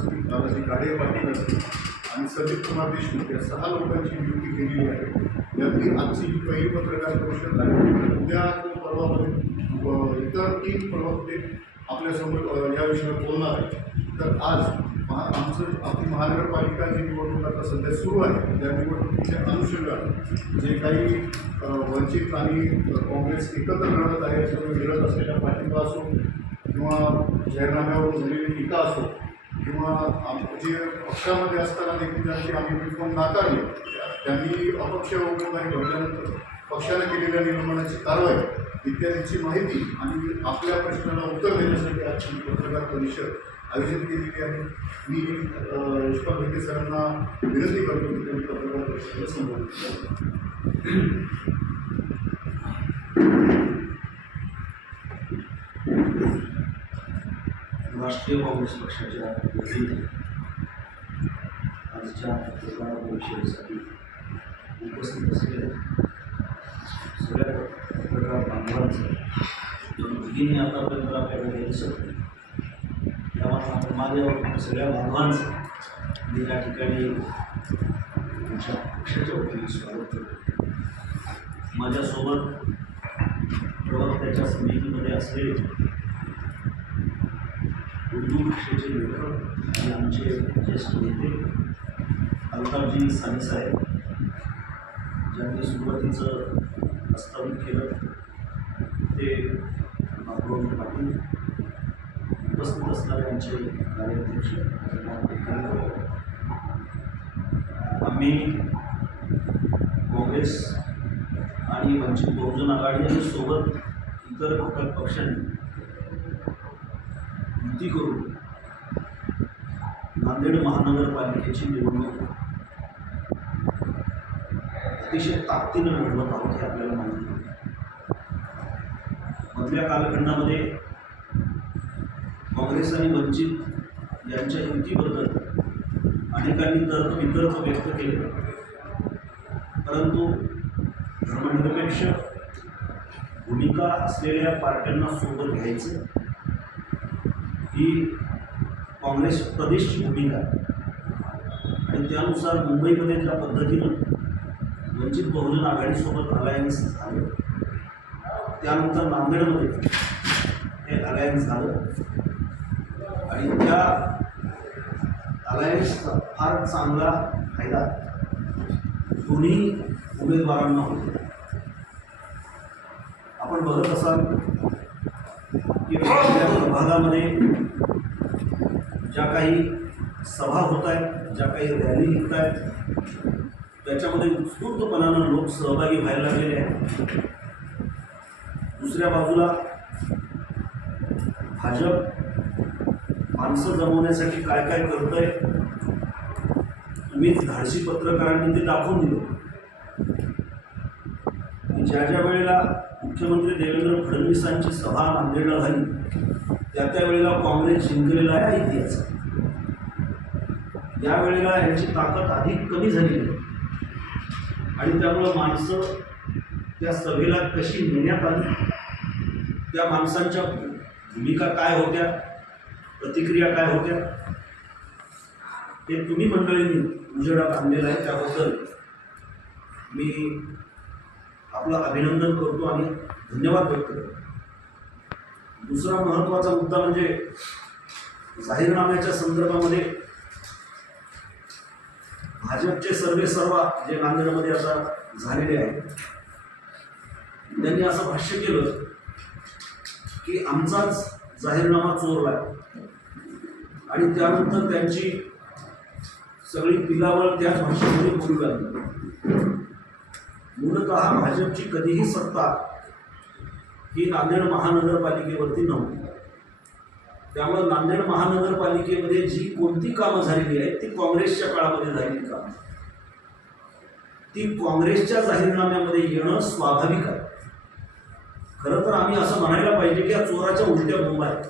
असतील, दादाजी गाडे पाटील असतील आणि संदीप कुमार देशमुख या 6 लोकांची नियुक्ती केलेली आहे. यातली आजची ही पहिली पत्रकार परिषद आहे. उद्या किंवा परवामध्ये इतर 3 प्रवक्ते आपल्यासमोर या विषयावर बोलणार आहे. तर आज आपली महानगरपालिका जी निवडणूक आता सध्या सुरू आहे त्या निवडणुकीच्या अनुषंगाने जे काही वंचित आणि काँग्रेस एकत्र लढत आहे त्याच्यावर मिळत असलेला पाठिंबा असो किंवा जाहीरनाम्यावर झालेली टीका असो किंवा जे पक्षामध्ये असताना देखील त्यांची आम्ही पण नाकारली, त्यांनी अपक्ष उमेदवारी भरल्यानंतर पक्षाने केलेल्या निर्माणाची कारवाई इत्यादीची माहिती आणि आपल्या प्रश्नाला उत्तर देण्यासाठी आजची पत्रकार परिषद आयोजित केलेली आहे. मी यशपाल भेटे सरांना विनंती करतो की त्यांनी पत्रकार परिषदेला संबोधित करावे. राष्ट्रीय काँग्रेस पक्षाच्या वतीने आजच्या पत्रकार परिषदेसाठी उपस्थित असलेल्या सगळ्या पत्रकार बांधवांचं भगिनी आतापर्यंत आपल्याकडे दिसत नाही, त्यामुळे माझ्या सगळ्या बांधवांचं मी या ठिकाणी तुमच्या पक्षाच्या वतीने स्वागत करतो. माझ्यासोबत प्रवक्त्याच्या समितीमध्ये असलेले उर्दू भाषेचे लेखक आणि आमचे ज्येष्ठ नेते अल्ताफजी सानी साहेब, ज्यांनी सुरुवातीचं प्रस्तावित केलं ते बाबुराव पाटील, उपस्थित असणारे आमचे कार्याध्यक्ष, आम्ही काँग्रेस आणि वंचित बहुजन आघाडी आणि सोबत इतर घटक पक्षांनी युती करून नांदेड महानगरपालिकेची निवडणूक अतिशय ताकदीनं लढवत आहोत हे आपल्याला माहिती आहे. मधल्या कालखंडामध्ये काँग्रेस आणि वंचित यांच्या युतीबद्दल अनेकांनी तर्कवितर्क व्यक्त केले, परंतु धर्मनिरपेक्ष भूमिका असलेल्या पार्ट्यांना सोबत घ्यायचं ही काँग्रेस प्रदेशची भूमिका आहे आणि त्यानुसार मुंबईमध्ये ज्या पद्धतीनं वंचित बहुजन आघाडीसोबत अलायन्स झालं, त्यानंतर नांदेडमध्ये हे अलायन्स झालं आणि त्या अलायन्सचा फार चांगला फायदा दोन्ही उमेदवारांना होतो. आपण बघत असाल की वेगवेगळ्या प्रभागामध्ये ज्या काही सभा होत आहेत, ज्या काही रॅली होत आहेत, त्याच्यामध्ये उत्स्फूर्तपणानं लोक सहभागी व्हायला लागलेले आहेत. दुसऱ्या बाजूला भाजप माणसं जमवण्यासाठी काय काय करतंय तुम्ही धाडसी पत्रकारांनी ते दाखवून दिलं की ज्या ज्या वेळेला मुख्यमंत्री देवेंद्र फडणवीसांची सभा नांदेडला झाली त्या वेळेला काँग्रेस जिंकलेला आहे इतिहास. यावेळेला यांची ताकद अधिक कमी झाली आहे आणि त्यामुळं माणसं त्या सभेला कशी नेण्यात आली, त्या माणसांच्या भूमिका काय होत्या, प्रतिक्रिया काय होत्या, हे तुम्ही मंडळींनी उजेडात आणलेलं आहे. त्याबद्दल मी आपलं अभिनंदन करतो आणि धन्यवाद व्यक्त करतो. दुसरा महत्त्वाचा मुद्दा म्हणजे जाहीरनाम्याच्या संदर्भामध्ये भाजपचे सर्वेसर्वा जे नांदेडमध्ये आता झालेले आहेत त्यांनी असं भाष्य केलं की आमचाच जाहीरनामा चोरला आणि त्यानंतर त्यांची सगळी पिलावळ त्याच भाषेमध्ये बोलू लागली. मूलतः भाजपची कधीही सत्ता ही नांदेड महानगरपालिकेवरती नव्हती. त्यामुळे नांदेड महानगरपालिकेमध्ये जी कोणती कामं झालेली आहेत ती काँग्रेसच्या काळामध्ये झालेली कामं, ती काँग्रेसच्या जाहीरनाम्यामध्ये येणं स्वाभाविक आहे. खरं तर आम्ही असं म्हणायला पाहिजे की या चोराच्या उलट्या बोंबा आहेत.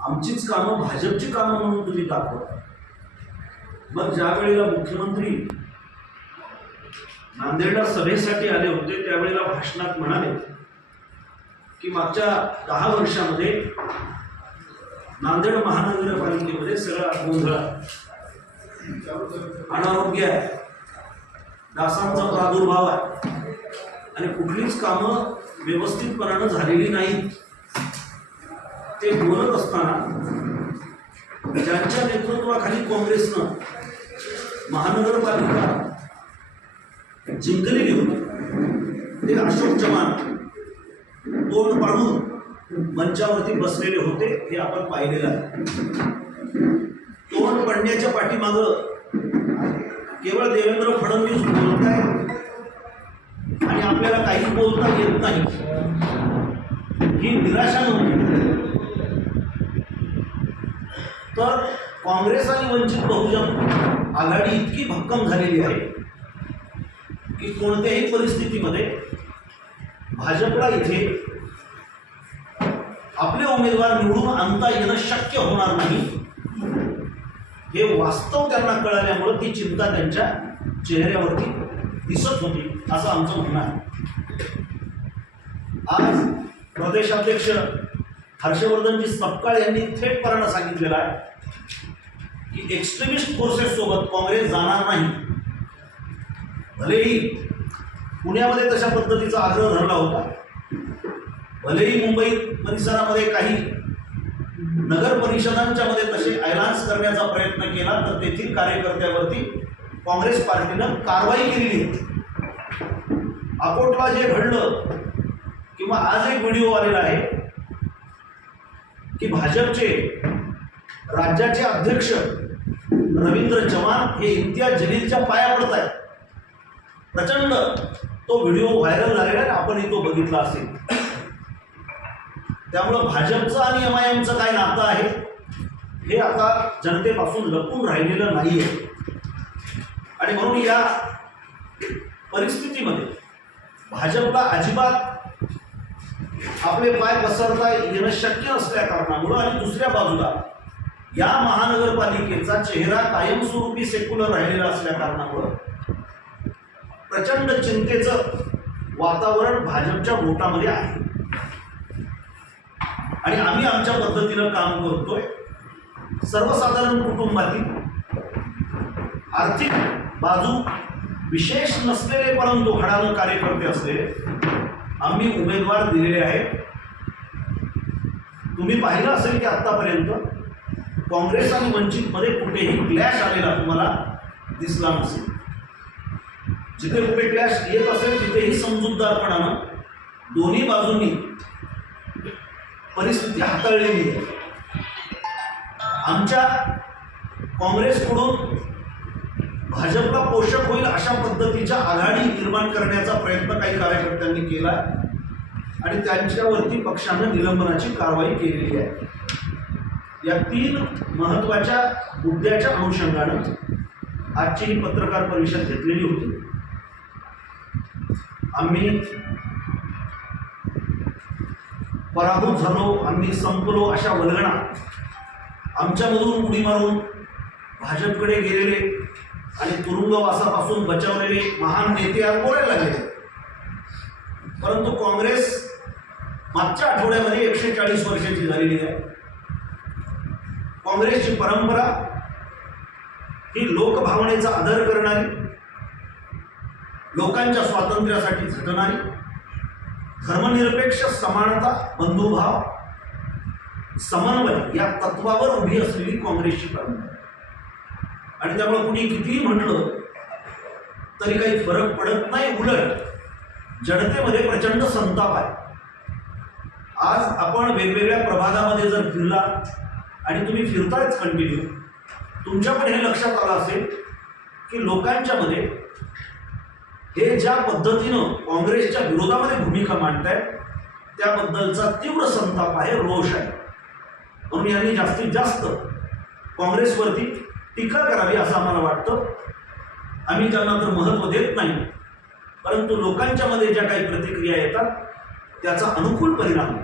आमचीच कामं भाजपची कामं म्हणून तुम्ही दाखवा. मग ज्या वेळेला मुख्यमंत्री नांदेडला सभेसाठी आले होते त्यावेळेला भाषणात म्हणाले की मागच्या 10 वर्षामध्ये नांदेड महानगरपालिकेमध्ये गोंधळ आहे, अनारोग्य आहे, डासांचा प्रादुर्भाव आहे आणि कुठलीच कामं व्यवस्थितपणानं झालेली नाहीत. ते बोलत असताना ज्यांच्या नेतृत्वाखाली काँग्रेसनं महानगरपालिका जिंकलेली होती ते अशोक चव्हाण तोंड पाडून मंचावरती बसलेले होते, हे आपण पाहिलेलं आहे. तोंड पडण्याच्या पाठीमागं केवळ देवेंद्र फडणवीस बोलताय आणि आपल्याला काही बोलता येत नाही ही निराशा नव्हती, तर काँग्रेस आणि वंचित बहुजन आघाडी इतकी भक्कम झालेली आहे की कोणत्याही परिस्थितीमध्ये भाजपला इथे आपले उमेदवार निवडून आणता येणं शक्य होणार नाही, हे वास्तव त्यांना कळाल्यामुळे ती चिंता त्यांच्या चेहऱ्यावरती दिसत होती, असं आमचं म्हणणं आहे. आज प्रदेशाध्यक्ष हर्षवर्धनजी सपकाळ यांनी थेटपणानं सांगितलेलं आहे की एक्स्ट्रीमिस्ट फोर्सेस सोबत काँग्रेस जाणार नाही. भलेही पुण्यामध्ये तशा पद्धतीचा आग्रह धरला होता, भलेही मुंबई परिसरामध्ये काही नगर परिषदांच्या मध्ये तसे ऐलान्स करण्याचा प्रयत्न केला, तर तेथील कार्यकर्त्यावरती काँग्रेस पार्टीनं कारवाई केलेली आहे. अकोटला जे घडलं किंवा आज एक व्हिडिओ आलेला आहे की भाजपचे राज्याचे अध्यक्ष रवींद्र चव्हाण हे इम्तियाज जलीलच्या पाया पडत आहेत. प्रचंड तो व्हिडिओ व्हायरल झालेला आहे, आपणही तो बघितला असेल. त्यामुळं भाजपचं आणि MIMचं काय नातं आहे हे आता जनतेपासून लपून राहिलेलं नाही आहे. आणि म्हणून या परिस्थितीमध्ये भाजपला अजिबात आपले पाय पसरता येणं शक्य नसल्या कारणामुळं आणि दुसऱ्या बाजूला या महानगरपालिकेचा चेहरा कायमस्वरूपी सेक्युलर राहिलेला असल्या कारणामुळं प्रचंड चिंतेचं वातावरण भाजपच्या वोटामध्ये आहे. आणि आम्ही आमच्या पद्धतीनं काम करतोय. सर्वसाधारण कुटुंबातील आर्थिक बाजू विशेष नसलेले परंतु हडानं कार्यकर्ते असलेले आम्ही उमेदवार दिलेले आहेत. तुम्ही पाहिलं असेल की आतापर्यंत काँग्रेस आणि वंचितमध्ये कुठेही क्लॅश आलेला तुम्हाला दिसला नसेल. जिथे कुठे क्लॅश येत असेल तिथेही समजूतदारपणानं दोन्ही बाजूंनी परिस्थिती हाताळलेली आहे. आमच्या काँग्रेसकडून भाजपला पोषक होईल अशा पद्धतीच्या आघाडी निर्माण करण्याचा प्रयत्न काही कार्यकर्त्यांनी केला आणि त्यांच्यावरती पक्षानं निलंबनाची कारवाई केलेली आहे. या 3 महत्त्वाच्या मुद्द्याच्या अनुषंगानं आजची ही पत्रकार परिषद घेतलेली होती. आम्ही पराभूत झालो, आम्ही संपलो अशा वल्गणा आमच्यामधून उडी मारून भाजपकडे गेलेले आणि तुरुंगवासापासून बचावलेले महान नेते आज बोलायला लागले. परंतु काँग्रेस मागच्या आठवड्यामध्ये 140 वर्षाची झालेली आहे. काँग्रेसची परंपरा ही लोकभावनेचा आदर करणारी, लोकांच्या स्वातंत्र्यासाठी झटणारी, धर्मनिरपेक्ष समानता, बंधुभाव, समन्वय या तत्वावर उभी असलेली काँग्रेसची परंपरा. आणि त्यामुळे कुणी कितीही म्हटलं तरी काही फरक पडत नाही. उलट जनतेमध्ये प्रचंड संताप आहे. आज आपण वेगवेगळ्या प्रभागामध्ये जर फिरला आणि तुम्ही फिरतायच कंटिन्यू, तुमच्या पण हे लक्षात आलं असेल की लोकांच्यामध्ये हे ज्या पद्धतीनं काँग्रेसच्या विरोधामध्ये भूमिका मांडतायत त्याबद्दलचा तीव्र संताप आहे, रोष आहे. म्हणून यांनी जास्तीत जास्त काँग्रेसवरती टीका करावी असं आम्हाला वाटतं. आम्ही त्यांना तर महत्त्व देत नाही, परंतु लोकांच्या मध्ये ज्या काही प्रतिक्रिया येतात त्याचा अनुकूल परिणाम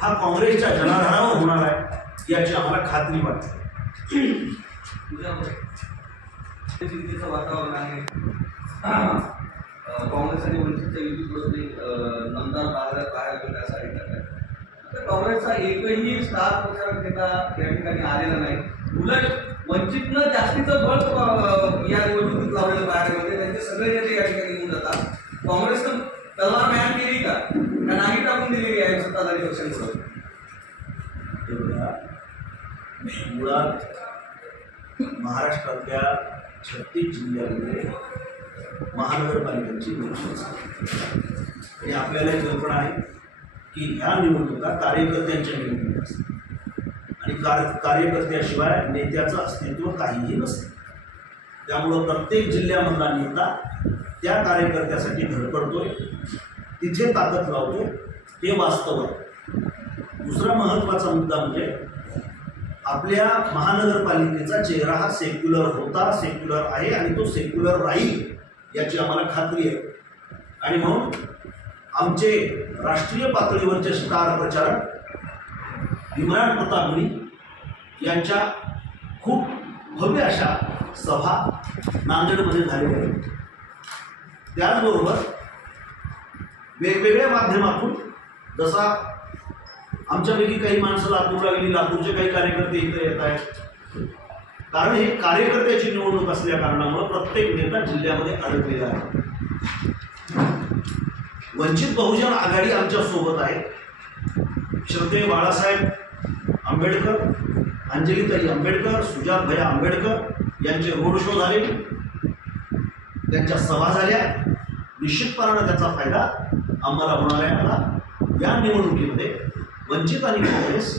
हा काँग्रेसच्या जनाधारावर होणार आहे याची आम्हाला खात्री वाटते. चिंतेचं वातावरण आहे. काँग्रेस आणि वंचितच्या युतीमध्ये नमदार बाहेर साईडला तर काँग्रेसचा एकही स्टार प्रचारक नेता या ठिकाणी आलेला नाही. उलट वंचितनं जास्तीचं बळ या निवडणुकीत लावलेलं बाहेरमध्ये त्यांचे सगळे नेते या ठिकाणी येऊन जातात. काँग्रेसनं तलवार मॅन केली का नाही टाकून दिलेली आहे सत्ताधारी पक्षांसह? हे बघा, मुळात महाराष्ट्रातल्या 36 जिल्ह्यांमध्ये महानगरपालिकांची निवडणूक असते आणि आपल्याला ही कल्पना आहे की ह्या निवडणुका कार्यकर्त्यांच्या निवडणुका असतात आणि कार्यकर्त्याशिवाय नेत्याचं अस्तित्व काहीही नसतं. त्यामुळं प्रत्येक जिल्ह्यामधला नेता त्या कार्यकर्त्यासाठी धडपडतोय, तिथे ताकद लावतोय, हे वास्तव आहे. दुसरा महत्त्वाचा मुद्दा म्हणजे आपल्या महानगरपालिकेचा चेहरा हा सेक्युलर होता, सेक्युलर आहे आणि तो सेक्युलर राहील याची आम्हाला खात्री आहे. आणि म्हणून आमचे राष्ट्रीय पातळीवरचे स्टार प्रचारक इम्रान प्रताप मुनी यांच्या खूप भव्य अशा सभा नांदेडमध्ये झालेल्या आहेत. त्याचबरोबर वेगवेगळ्या माध्यमातून, जसा आमच्यापैकी काही माणसं लातूरला गेली, लातूरचे काही कार्यकर्ते इथे येत आहेत. कारण हे कार्यकर्त्याची निवडणूक असल्या कारणामुळे प्रत्येक नेता जिल्ह्यामध्ये अडकलेला आहे. वंचित बहुजन आघाडी आमच्या सोबत आहे. श्रद्धेय बाळासाहेब आंबेडकर, अंजलीताई आंबेडकर, सुजात भैया आंबेडकर यांचे रोड शो झाले, त्यांच्या सभा झाल्या. निश्चितपणानं त्याचा फायदा आम्हाला होणार आहे. आता या निवडणुकीमध्ये वंचित आणि काँग्रेस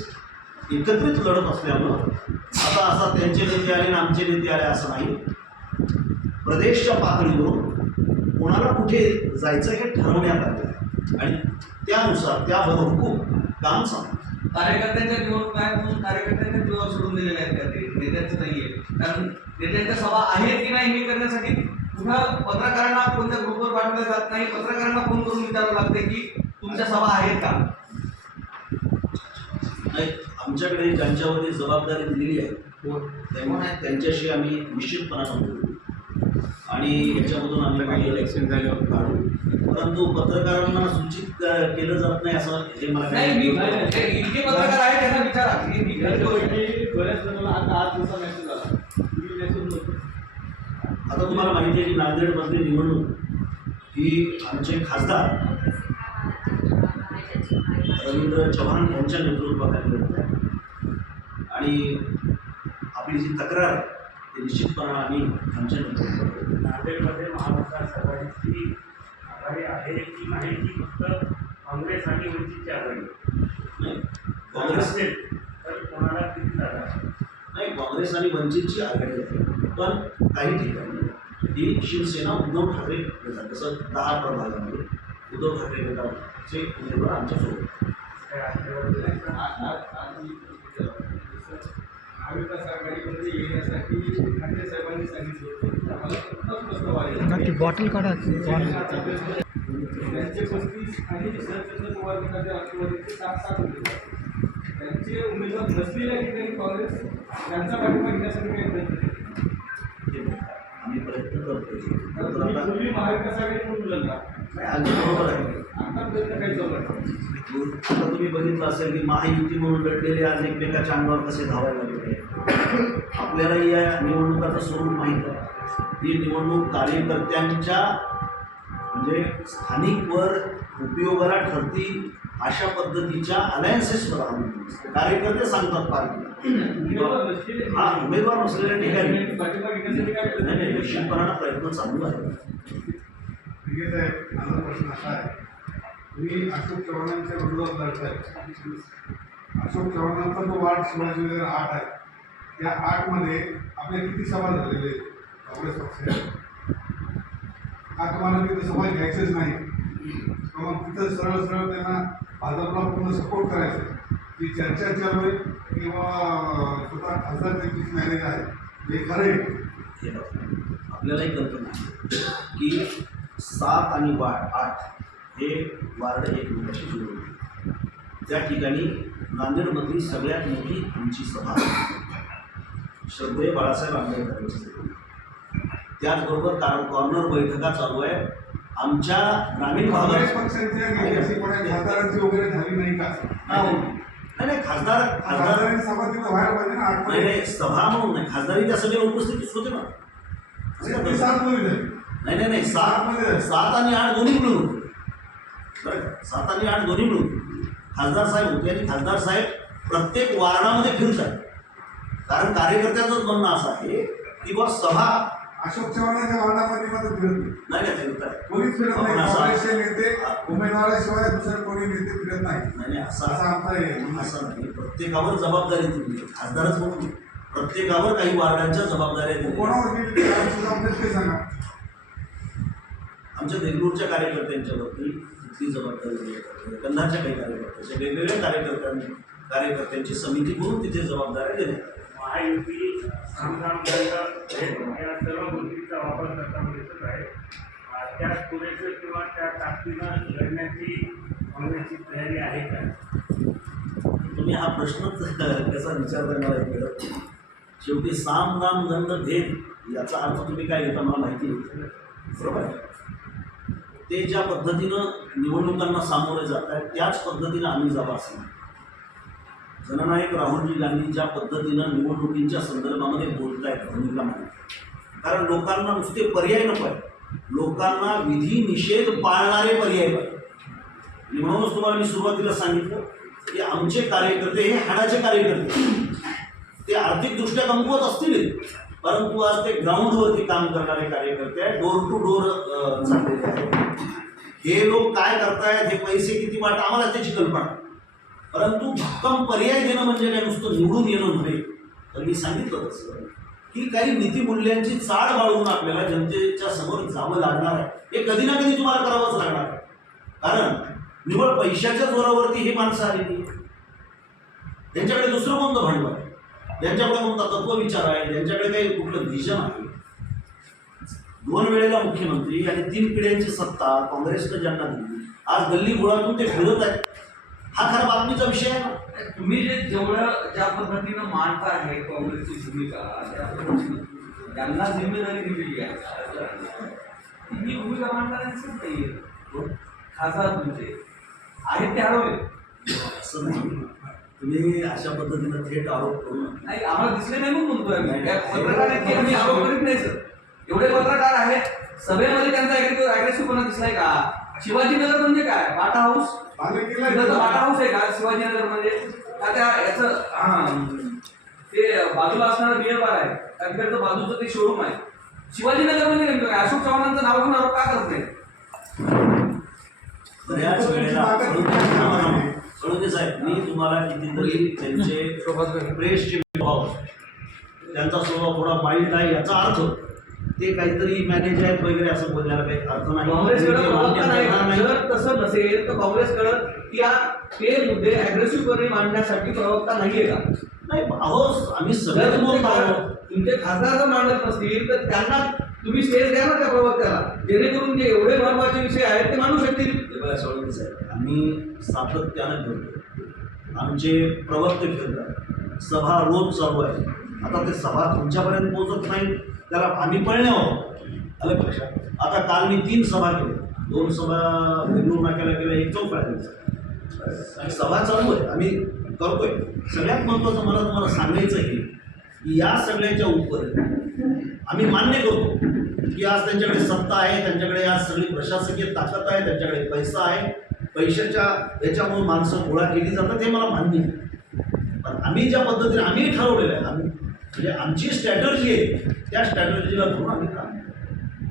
एकत्रित लढत असल्यामुळं आता असा त्यांचे नेते आले आणि आमचे नेते आले असं नाही. प्रदेशच्या पातळीवरून कोणाला कुठे जायचं हे ठरवण्यात आले आणि त्यानुसार त्याबरोबर काम सांगतो. कार्यकर्त्यांच्या निवडणूक आहे म्हणून कार्यकर्त्यांच्या जीवावर सोडून दिलेले आहेत का ते? नेत्यांचं नाहीये. कारण नेत्यांच्या सभा आहेत की नाही हे करण्यासाठी कुठं पत्रकारांना कोणत्या ग्रुपवर पाठवलं जात नाही. पत्रकारांना फोन करून विचारावं लागते की तुमच्या सभा आहेत का? नाही, आमच्याकडे ज्यांच्यावरती जबाबदारी दिलेली आहे त्यांच्याशी आम्ही निश्चितपणानं बोलू आणि याच्यामधून आम्ही इलेक्शन झाल्यावर काढू. परंतु पत्रकारांना सूचित केलं जात नाही असं हे मला नाही. इतके पत्रकार आहेत त्यांना विचारा. आता तुम्हाला माहिती आहे की नांदेडमधली निवडणूक ही आमचे खासदार रवींद्र चव्हाण यांच्या नेतृत्वाखाली लढत आहे आणि आपली जी तक्रार आहे ती निश्चितपणे आम्ही आमच्या नेतृत्वात. नांदेडमध्ये महाराष्ट्र आघाडीची आघाडी आहे की नाही की फक्त काँग्रेस आणि वंचितची आघाडी? नाही, काँग्रेस असेल तर कोणाला किती जागा? नाही, काँग्रेस आणि वंचितची आघाडी आहे. पण काही ठिकाणी ही शिवसेना उद्धव ठाकरे गटात, जसं 10 प्रभागामध्ये उद्धव ठाकरे गटाचे उमेदवार आमच्यासोबत. महाविकास आघाडीमध्ये येण्यासाठी ठाकरे साहेबांनी सांगितलं बॉटल काढा. त्यांचे 35 आणि शरदचंद्र पवार गटाचे राष्ट्रवादीचे 7 उमेदवार. त्यांचे उमेदवार नसलेल्या ठिकाणी काँग्रेस त्यांचा पाठिंबा घेण्यासाठी काही प्रयत्न केले. आम्ही प्रयत्न करतो. पूर्वी महाविकास आघाडी म्हणून लढला, अगदी बरोबर आहे. आता प्रयत्न काही चालू आहे. आता तुम्ही बघितलं असेल की महायुती म्हणून लढलेले आज एकमेकाच्या अंगावर कसे धावायला लागले. आपल्याला या निवडणुकाचं स्वरूप माहीत आहे. ही निवडणूक कार्यकर्त्यांच्या म्हणजे स्थानिकवर उपयोगाला ठरतील अशा पद्धतीच्या अलायन्सेसवर आम्ही कार्यकर्ते सांगतात पार्टीला. हा, उमेदवार नसलेल्या ठिकाणी पाठिंबा घेण्यासाठी काय प्रयत्न नाही, केले? निश्चितपणानं प्रयत्न चालू आहे. ठीक आहे. माझा प्रश्न असा आहे, तुम्ही अशोक चव्हाणांच्या विरोधात लढताय. अशोक चव्हाणांचा जो वार्ड शिवाजीनगर 8 आहे, या 8मध्ये आपल्या किती सभा झालेले आहेत काँग्रेस पक्षाचे? का तुम्हाला तिथे सभा घ्यायचीच नाही? किंवा तिथं सरळ सरळ त्यांना भाजपला पूर्ण सपोर्ट करायचं? जी चर्चा चालू आहे किंवा स्वतः खासदार त्यांची मॅनेज आहे हे खरं आहे? हे बघा, आपल्यालाही कल्पना आहे की 7 आणि 8 हे वार्ड एकमेकाशी जोडले. त्या ठिकाणी नांदेडमधली सगळ्यात मोठी आमची सभा श्रद्धेय बाळासाहेब आंबेडकर यांची. त्याचबरोबर कॉर्नर बैठका चालू आहे आमच्या ग्रामीण काँग्रेस भागात. पक्षांच्या गेल्याची कोणा खासदारांची वगैरे झाली नाही का? नाही, नाही नाही, खासदार खासदार खासदारांनी सभा तिथं व्हायला पाहिजे ना आठ नाही नाही, सभा म्हणून नाही, खासदारी त्या सभेला उपस्थितीच होते ना. असं का ती तसं? 7 मुली झाली. नाही नाही नाही, 7 आणि 8 दोन्ही मिळून होते. बरं का? 7 आणि 8 दोन्ही मिळून खासदार साहेब होते आणि खासदार साहेब प्रत्येक वार्डामध्ये फिरतात. कारण कार्यकर्त्यांचंच म्हणणं असं आहे की बा सभा अशोक चव्हाणांच्या वार्डामध्ये मात्र फिरत नाही. नाही नाही फिरतात. कोणीच फिरत नाही. आपण असं- काँग्रेसचे नेते उमेदवाराशिवाय दुसरे कोणी नेते फिरत नाही. नाही नाही, असा असं आमचा हे असं नाही. प्रत्येकावर जबाबदारी दिली आहे. खासदारच म्हणून नाही. प्रत्येकावर काही वार्डांच्या जबाबदाऱ्या दिल्या आहेत. कोणावर गेली ते आमची जबाबदारी ते सांगा. आमच्या देगलूरच्या कार्यकर्त्यांच्यावरती तिथली जबाबदारी दिली आहे. कंधारच्या काही कार्यकर्त्यांच्या वेगवेगळ्या कार्यकर्त्यांची समिती करून तिथे जबाबदाऱ्या दिल्या आहेत. महायुती सामगाम दंड भेद या सर्व गोष्टींचा वापर करताना दिसत आहे. त्या पुरेसं किंवा त्या ताकदीनं लढण्याची काँग्रेसची तयारी आहे का? तुम्ही हा प्रश्नच कसा विचारताय मला एक कळत नाही. शेवटी साम दाम दंड भेद याचा अर्थ तुम्ही काय घेता मला माहिती नाही. बरोबर आहे? ते ज्या पद्धतीनं निवडणुकांना सामोरे जात आहेत त्याच पद्धतीनं आम्ही जावं असं नाही. जननायक राहुलजी गांधी ज्या पद्धतीनं निवडणुकींच्या संदर्भामध्ये बोलत आहेत भूमिका मांडतात. कारण लोकांना नुसते पर्याय नको आहे, लोकांना विधी निषेध पाळणारे पर्याय पाहिजे. म्हणूनच तुम्हाला मी सुरुवातीला सांगितलं की आमचे कार्यकर्ते हे हाडाचे कार्यकर्ते, ते आर्थिकदृष्ट्या कमकुवत असतील परंतु आज ते ग्राउंडवरती काम करणारे कार्यकर्ते आहेत, डोर टू डोर चाललेले आहेत. हे लोक काय करतायत, हे पैसे किती वाटत आम्हाला त्याची कल्पना, परंतु भक्कम पर्याय देणं म्हणजे काय नुसतं निवडून येणं नव्हे. तर मी सांगितलं तसं की काही नीतिमूल्यांची चाळ बाळगून आपल्याला जनतेच्या समोर जावं लागणार आहे. हे कधी ना कधी तुम्हाला करावंच लागणार आहे. कारण निवड पैशाच्या जोरावरती ही माणसं आलेली, त्यांच्याकडे दुसरं कोणतं भांडवल आहे, त्यांच्याकडे कोणता तत्वविचार आहे, त्यांच्याकडे काही कुठलं व्हिजन आहे. 2 वेळेला मुख्यमंत्री आणि 3 पिढ्यांची सत्ता काँग्रेसनं ज्यांना दिली, आज गल्ली गोळातून ते फिरत आहेत. हा खरा बातमीचा विषय आहे ना. तुम्ही जेवढं ज्या पद्धतीनं मांडता आहे काँग्रेसची भूमिका, त्या पद्धतीनं त्यांना जिम्मेदारी दिलेली आहे. ही भूमिका मांडणाऱ्यांचीच नाहीये. खासदार तुमचे आहेत ते हरवले. असं नाही, तुम्ही अशा पद्धतीनं थेट आरोप करू नका. नाही, आम्हाला दिसले नाही म्हणून म्हणतोय आम्ही. त्या पत्रकार आहेत की आम्ही आरोप करीत नाही सर. एवढे पत्रकार आहेत, सभेमध्ये त्यांचा अग्रेसिव्हपणा दिसलाय का? शिवाजीनगर म्हणजे काय? Bata house? बालेकिल्ला तिथं तर बाटा हाऊस आहे का शिवाजीनगर मध्ये? का त्या याचं ते बाजूला असणारं बिअर बार आहे, त्या तिकडचं बाजूचं ते शोरूम आहे. शिवाजीनगर म्हणजे नेमकं काय? अशोक चव्हाणांचं नाव घेऊन आरोप का करत नाही? बऱ्याच वेळेला सळुंके साहेब, मी तुम्हाला कितीतरी त्यांचे प्रेसचे भाव, त्यांचा स्वभाव थोडा माइल्ड आहे याचा अर्थ ते काहीतरी मॅनेज आहेत वगैरे असं बोलण्याला काही अर्थ नाही. काँग्रेसकडे प्रवक्ता नाही. जर तसं नसेल तर काँग्रेसकडं ते मुद्दे अग्रेसिव्हपणे मांडण्यासाठी प्रवक्ता नाहीये का? नाही, अहो आम्ही जर सगळे बोलतो आहोत. तुमचे खासदार जर मांडत नसतील तर त्यांना तुम्ही स्टेज द्या ना त्या प्रवक्त्याला, जेणेकरून जे एवढे महत्वाचे विषय आहेत ते मांडू शकतील. सळुंके साहेब, आम्ही सातत्यानं फिरतो, आमचे प्रवक्ते फिरतात, सभा रोज चालू आहे. आता ते सभा तुमच्यापर्यंत पोहोचत नाही त्याला आम्ही पळणे आहोत. आलं लक्षात? आता काल मी 3 सभा केल्या, 2 सभा बेंगळूर नाक्याला केल्या, 1 चौफळ्यात. सभा चालू आहे, आम्ही करतोय. सगळ्यात महत्त्वाचं मला तुम्हाला सांगायचं आहे की या सगळ्याच्या उपर आम्ही मान्य करतो की आज त्यांच्याकडे सत्ता आहे, त्यांच्याकडे आज सगळी प्रशासकीय ताकद आहे, त्यांच्याकडे पैसा आहे, पैशाच्या याच्यामुळे माणसं गोळा केली जातात, हे मला मान्य आहे. पण आम्ही ज्या पद्धतीने आम्ही ठरवलेलं आहे, आम्ही म्हणजे आमची स्ट्रॅटर्जी आहे, त्या स्ट्रॅटर्जीला धरून आम्ही काम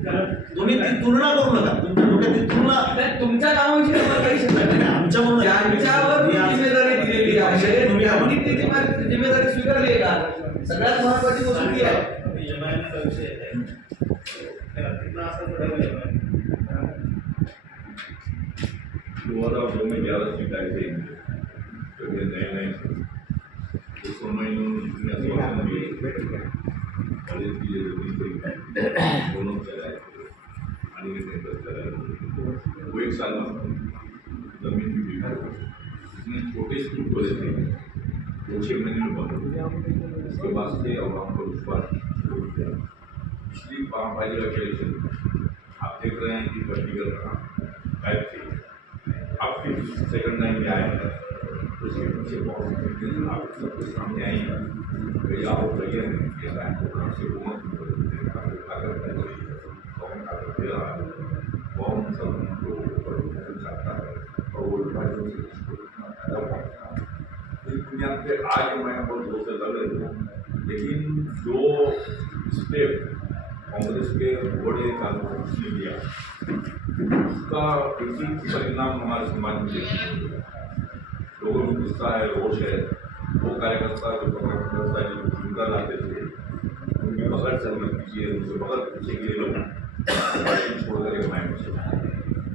करतो. तुम्ही ती तुलना करू नका, तुमच्या डोक्यात ती तुलना तुमच्या कामाविषयी आम्हाला काही शिकत नाही. आमच्या ज्यांच्यावर जिम्मेदारी दिलेली आहे त्यांनी ती जिम्मेदारी स्वीकारली आहे का? सगळ्यात महत्वाची गोष्ट ती आहे. में 11 सीट आए थे तो ये नए उस समय उन्होंने आश्वासन दिए कॉलेज की ये दोनों चलाए पानी के टैंकर चलाए। वो 1 साल में जमीन भी बिका, इसमें छोटे स्कूल खोले थे, 2-6 महीने में बंद हो गया। उसके बाद से अब हम पर विश्वास टूट गया। पिछली 5 का इलेक्शन आप देख रहे हैं कि वर्टिकल रहा, 5 थे, अब फिर 2nd टाइम में आए हैं। से बहुत सबके सामने आई कई आरोप लगे हैं कि बैंक से हुकूमत कौन सब लोगों पर चाहता है और वो विभाजन से फायदा उठाता है। इस बुनियाद पे आज मैं बहुत जोर से लग रही हूँ, लेकिन जो स्टेप कांग्रेस के बड़े कानून ने लिया उसका विपरीत परिणाम हमारे समाज में देखने को मिला। लोगों में गुस्सा है, रोष है। वो कार्यकर्ता जो कार्यकर्ता जो भूमिका लाते थे उनके बगैर सहमत कीजिए, उनसे बगैर पूछे कि लोग छोड़कर एम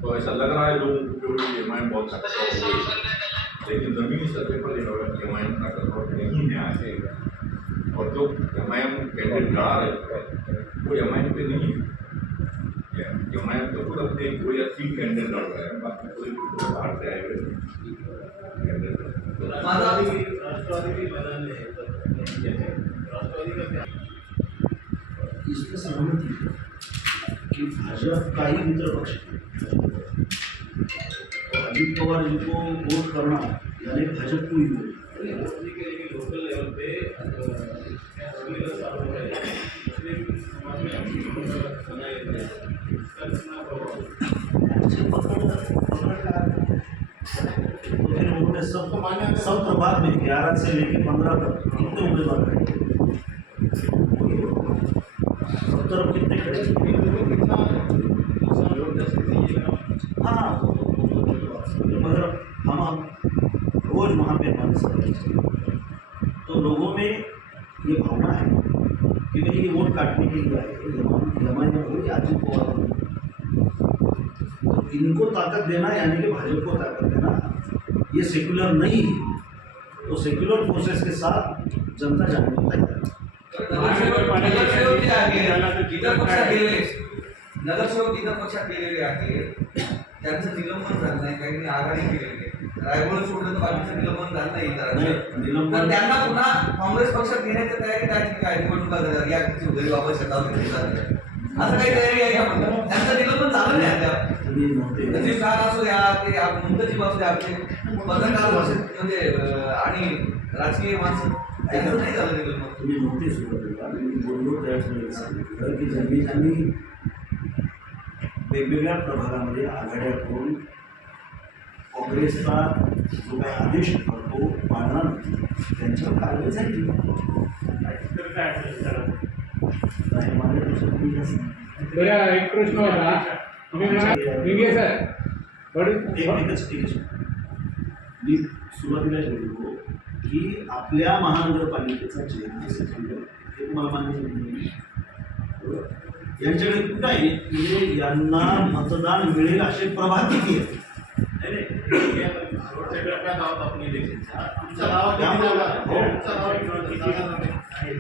तो ऐसा लग रहा है लोगों को कि एम बहुत ताकतवर हो गई, लेकिन जमीनी सतह पर एम ताकतवर नहीं है आज। और जो एम कैंडिडेट लड़ा रहे वो एम पे नहीं है, एम तो खुद अपने कोई अच्छी कैंडिडेट लड़ रहे हैं, बाकी कोई बाहर से आए हुए राष्ट्रवादी बदलले इसमें सहमति है कि भाजपा का ही मित्र पक्ष है और अजित पवार जी को वोट करना यानी भाजपा को ही वोट। लोकल लेवल पे समाज में बनाए गए हैं। तो फिर उन्होंने सब प्रभाग में 11 से लेकर 15 तक कितने उम्मीदवार खड़े, सब तरफ कितने खड़े। हाँ मगर हम रोज वहाँ पे हमारे साथ तो लोगों में ये भावना है कि भाई ये वोट काटने के लिए आए जमाने हो अजित पवार, तो इनको ताकत देना यानी कि भाजपा को ताकत देना, ये सेक्युलर नहीं है। तो सेक्युलर फोर्सेस के साथ जनता जाने को तैयार है। नगरसेवक जे आहे इतर पक्षात गेलेले नगरसेवक इतर पक्षात गेलेले आहे त्यांचं निलंबन झालं नाही, काही आघाडी केलेली आहे, रायगड सोडलं तर बाकीचं निलंबन झालं नाही इतरांचं, तर त्यांना पुन्हा काँग्रेस पक्षात घेण्याची तयारी काय निवडणुका या घरी वापस शेतावर असं काही तयारी आहे का? त्यांचं निलंबन झालं नाही अद्याप. नजीब खान असू द्या, ते मुंतजीब असू द्या, आपले पत्रकार म्हणजे आणि राजकीय माणसं त्यांचं नाही झालं निलंबन. तुम्ही नव्हते सुरुवातीला मी बोललो त्यावेळेस मी सांगितलं की ज्यांनी वेगवेगळ्या प्रभागामध्ये आघाड्या करून काँग्रेसचा जो काही आदेश तो पाळला नाही त्यांच्यावर कारवाई झाली. नाही माझ्यापेक्षा मी जास्त नाही. मेरा एक प्रश्न होता तुम्ही म्हणा विंगे सर एकच मी सुरुवातीला बोललो की आपल्या महानगरपालिकेचा चेहरा सेक्युलर हे तुम्हाला मान्य बरोबर यांच्याकडे कुठं आहे म्हणजे यांना मतदान मिळेल असे प्रभाग किती आहेत.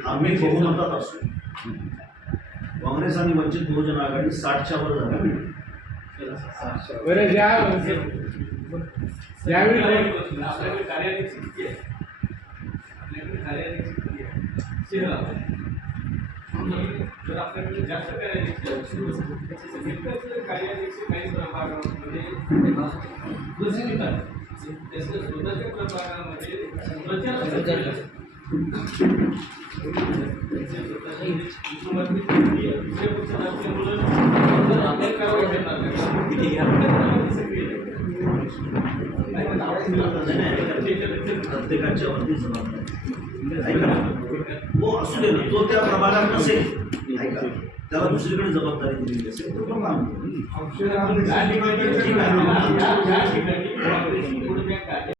आम्ही बहुमतात असू. काँग्रेस आणि वंचित बहुजन आघाडी 60च्या वर जागा मिळेल. बरं ज्यावेळी आपल्याकडे कार्यालय स्थिती आहे, आपल्याकडे कार्यालय स्थिती आहे शहरात, तर आपल्याकडे जास्त कार्यालय कार्यालयाचे काही प्रभागामध्ये दुसरीत आहे, त्याच्या स्वतःच्या प्रभागामध्ये प्रचार प्रत्येकाच्या वरती जबाबदारी ऐका तो असू दे ना, तो त्या प्रभागात नसेल ऐका त्याला दुसरीकडे जबाबदारी दिलेली असेल तो पण काम